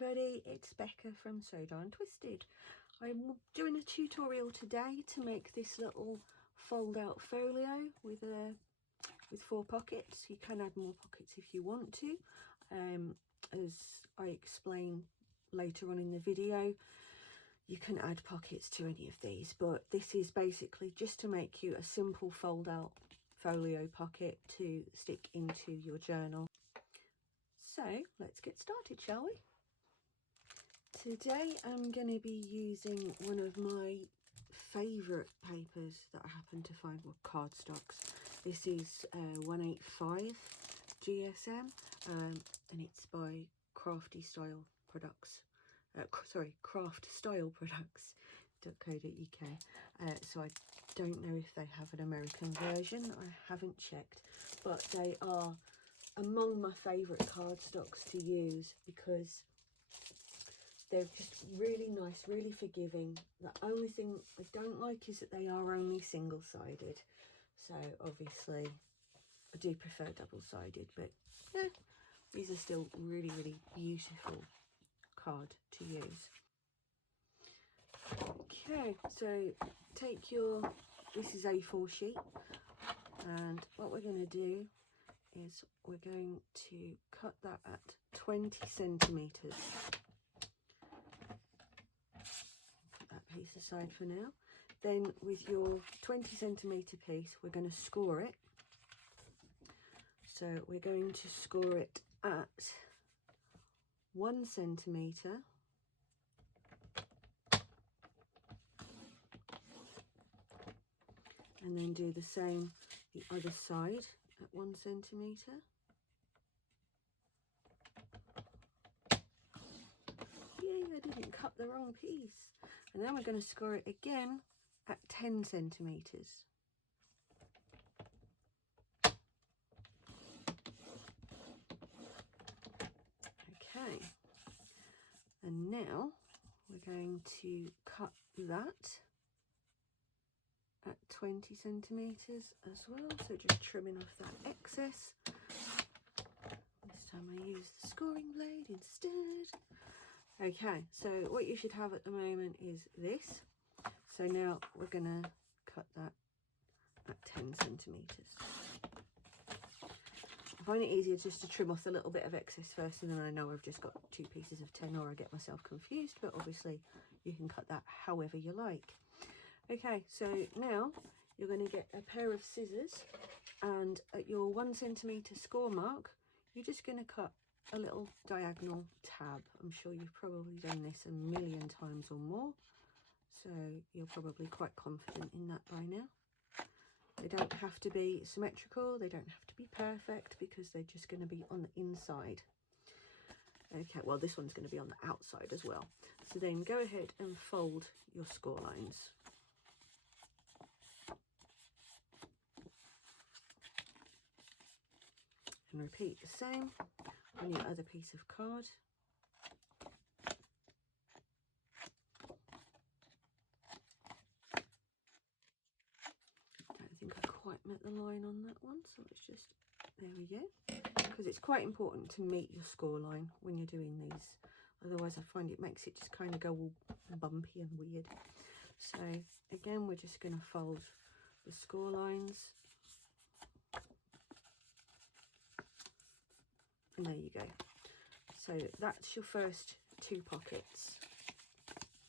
everybody, it's Becca from So Darn Twisted. I'm doing a tutorial today to make this little fold out folio with 4 pockets. You can add more pockets if you want to, as I explain later on in the video. You can add pockets to any of these, but this is basically just to make you a simple fold out folio pocket to stick into your journal. So let's get started, shall we? Today I'm going to be using one of my favourite papers that I happen to find with cardstocks. This is 185 GSM and it's by Crafty Style Products. craftstyleproducts.co.uk. So I don't know if they have an American version. I haven't checked, but they are among my favourite cardstocks to use because they're just really nice, really forgiving. The only thing I don't like is that they are only single-sided. So obviously I do prefer double-sided, but yeah, these are still really, really beautiful card to use. Okay, so take your, this is A4 sheet, and what we're going to do is we're going to cut that at 20 centimetres. Put that piece aside for now. Then with your 20 centimetre piece, we're going to score it. So we're going to score it at 1 centimetre. And then do the same the other side at 1 centimetre. Yay, I didn't cut the wrong piece. And then we're going to score it again at 10 centimetres. Okay, and now we're going to cut that at 20 centimetres as well, so just trimming off that excess. This time I use the scoring blade instead. Okay, so what you should have at the moment is this. So now we're going to cut that at 10 centimetres. I find it easier just to trim off a little bit of excess first, and then I know I've just got 2 pieces of 10 or I get myself confused, but obviously you can cut that however you like. Okay, so now you're going to get a pair of scissors, and at your 1 centimetre score mark, you're just going to cut a little diagonal tab. I'm sure you've probably done this a million times or more, so you're probably quite confident in that by now. They don't have to be symmetrical, they don't have to be perfect, because they're just going to be on the inside. Okay, well this one's going to be on the outside as well. So then go ahead and fold your score lines. And repeat the same on your other piece of card. I don't think I quite met the line on that one, so let's just, there we go. Because it's quite important to meet your score line when you're doing these. Otherwise I find it makes it just kind of go all bumpy and weird. So again, we're just going to fold the score lines. And there you go. So that's your first 2 pockets.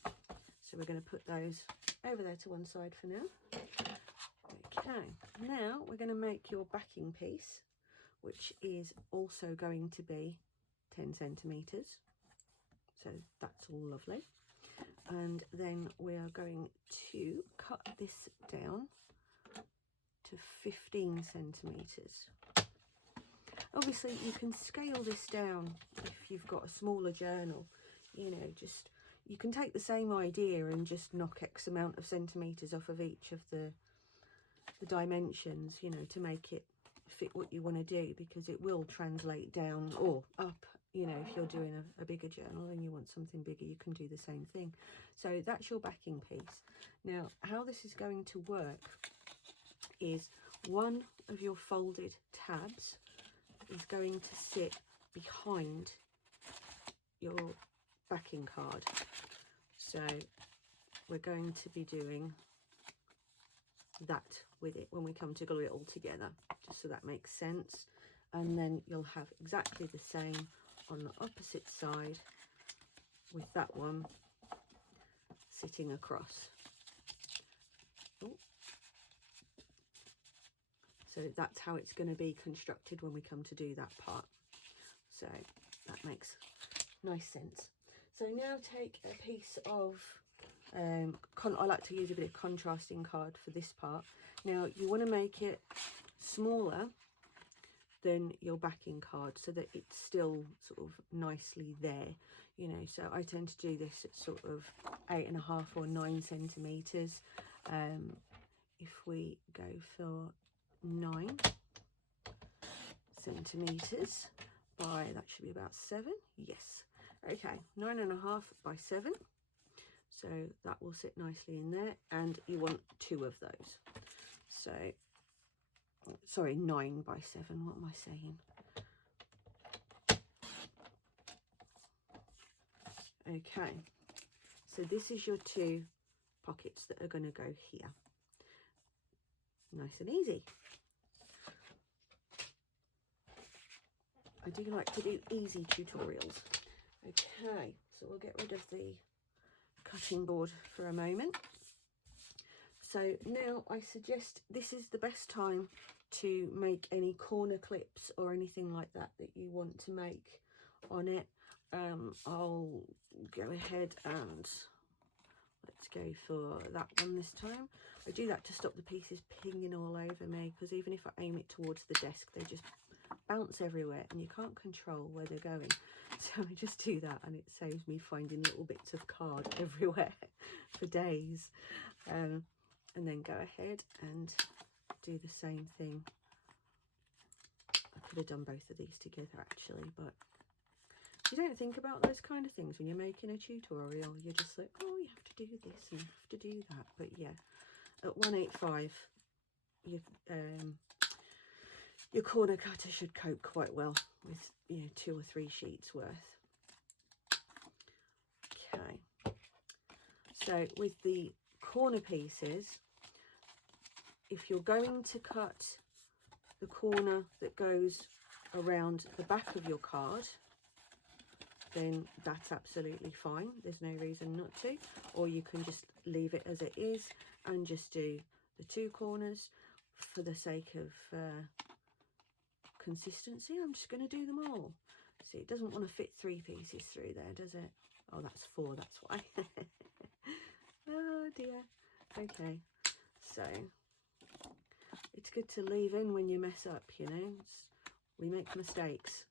So we're going to put those over there to one side for now. Okay, now we're going to make your backing piece, which is also going to be 10 centimetres. So that's all lovely. And then we are going to cut this down to 15 centimetres. Obviously you can scale this down if you've got a smaller journal, you know, just you can take the same idea and just knock X amount of centimetres off of each of the dimensions, you know, to make it fit what you want to do, because it will translate down or up, you know, if you're doing a bigger journal and you want something bigger, you can do the same thing. So that's your backing piece. Now how this is going to work is one of your folded tabs is going to sit behind your backing card. So we're going to be doing that with it when we come to glue it all together, just so that makes sense. And then you'll have exactly the same on the opposite side with that one sitting across. Ooh. So that's how it's going to be constructed when we come to do that part. So that makes nice sense. So now take a piece of, I like to use a bit of contrasting card for this part. Now you want to make it smaller than your backing card so that it's still sort of nicely there, you know. So I tend to do this at sort of 8.5 or 9 centimeters. If we go for 9 centimeters by, that should be about 7, yes, okay, 9.5 by 7, so that will sit nicely in there. And you want 2 of those, so sorry, 9 by 7, what am I saying? Okay, so this is your 2 pockets that are going to go here. Nice and easy. I do like to do easy tutorials. Okay, so we'll get rid of the cutting board for a moment. So now I suggest this is the best time to make any corner clips or anything like that that you want to make on it. I'll go ahead and let's go for that one this time. I do that to stop the pieces pinging all over me, because even if I aim it towards the desk, they just bounce everywhere and you can't control where they're going. So I just do that, and it saves me finding little bits of card everywhere for days. And then go ahead and do the same thing. I could have done both of these together actually, but you don't think about those kind of things when you're making a tutorial. You're just like, oh, you have to do this and you have to do that. But yeah, at 185, your corner cutter should cope quite well with, you know, 2 or 3 sheets worth. Okay, so with the corner pieces, if you're going to cut the corner that goes around the back of your card, then that's absolutely fine. There's no reason not to. Or you can just leave it as it is and just do the 2 corners. For the sake of consistency, I'm just going to do them all. See, it doesn't want to fit 3 pieces through there, does it? Oh, that's 4, that's why. Oh dear. Okay, so it's good to leave in when you mess up, you know. We make mistakes.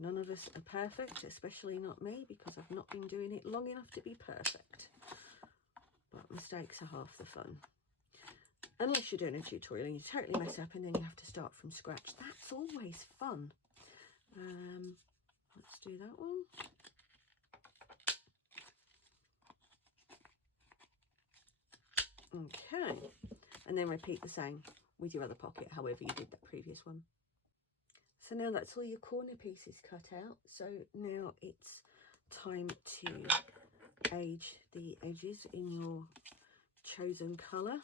None of us are perfect, especially not me, because I've not been doing it long enough to be perfect. But mistakes are half the fun. Unless you're doing a tutorial and you totally mess up and then you have to start from scratch. That's always fun. Let's do that one. Okay, and then repeat the same with your other pocket, however you did that previous one. So now that's all your corner pieces cut out. So now it's time to age the edges in your chosen colour.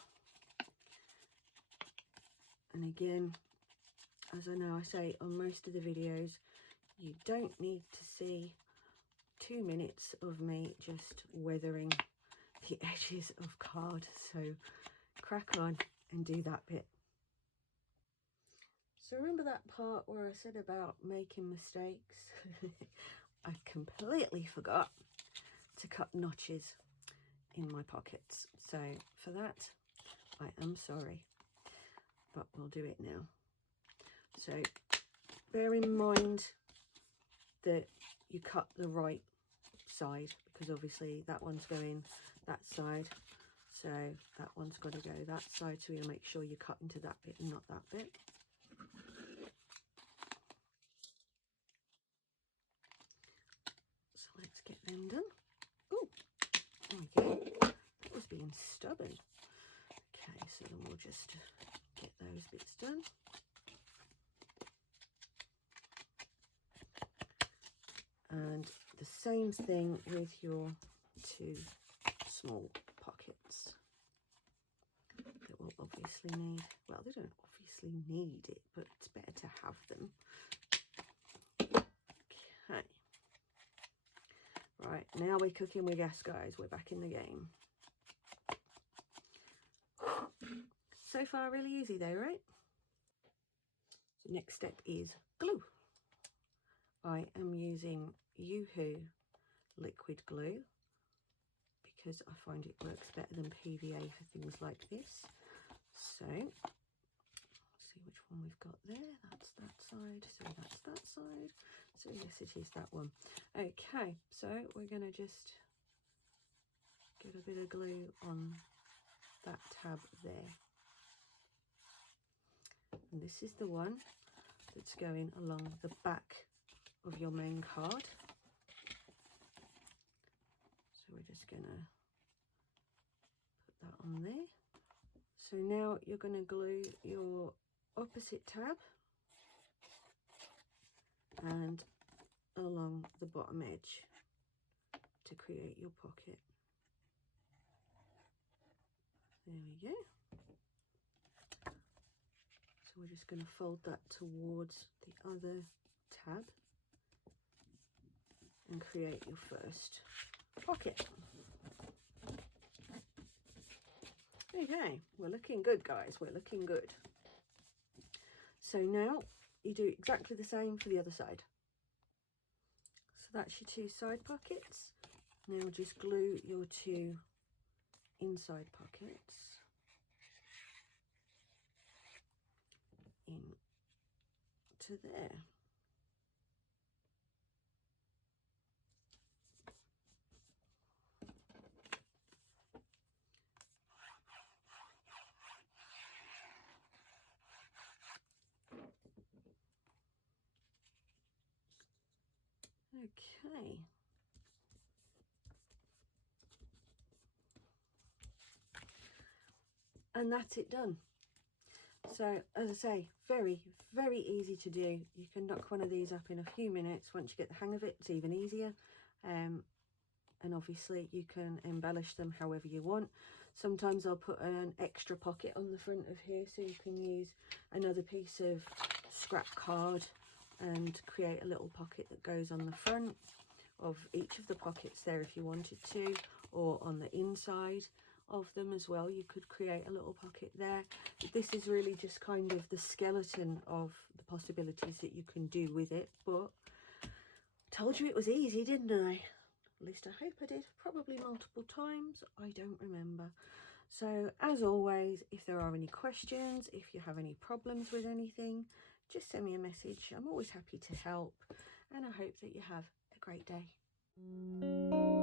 And again, as I know I say on most of the videos, you don't need to see 2 minutes of me just weathering the edges of card. So crack on and do that bit. So remember that part where I said about making mistakes? I completely forgot to cut notches in my pockets. So for that, I am sorry, but we'll do it now. So bear in mind that you cut the right side, because obviously that one's going that side, so that one's got to go that side, so you'll make sure you cut into that bit and not that bit. So let's get them done. Oh, okay, that was being stubborn. Okay, so then we'll just get those bits done. And the same thing with your 2 small pockets that we'll obviously need. Well, they don't obviously need it, but it's better to have them. Okay. Right, now we're cooking with gas, guys. We're back in the game. So far, really easy though, right? The next step is glue. I am using Yoo-Hoo liquid glue because I find it works better than PVA for things like this. So, let's see which one we've got there. That's that side, so that's that side. So yes, it is that one. Okay, so we're going to just get a bit of glue on that tab there. And this is the one that's going along the back of your main card. So we're just going to put that on there. So now you're going to glue your opposite tab and along the bottom edge to create your pocket. There we go. So we're just going to fold that towards the other tab and create your first pocket. Okay, we're looking good, guys. We're looking good. So now you do exactly the same for the other side. So that's your 2 side pockets. Now just glue your 2 inside pockets in to there. Okay. And that's it done. So as I say, very, very easy to do. You can knock one of these up in a few minutes. Once you get the hang of it, it's even easier. And obviously you can embellish them however you want. Sometimes I'll put an extra pocket on the front of here so you can use another piece of scrap card and create a little pocket that goes on the front of each of the pockets there if you wanted to, or on the inside of them as well. You could create a little pocket there. This is really just kind of the skeleton of the possibilities that you can do with it, but told you it was easy, didn't I? At least I hope I did. Probably multiple times, I don't remember. So as always, if there are any questions, if you have any problems with anything, just send me a message. I'm always happy to help, and I hope that you have a great day.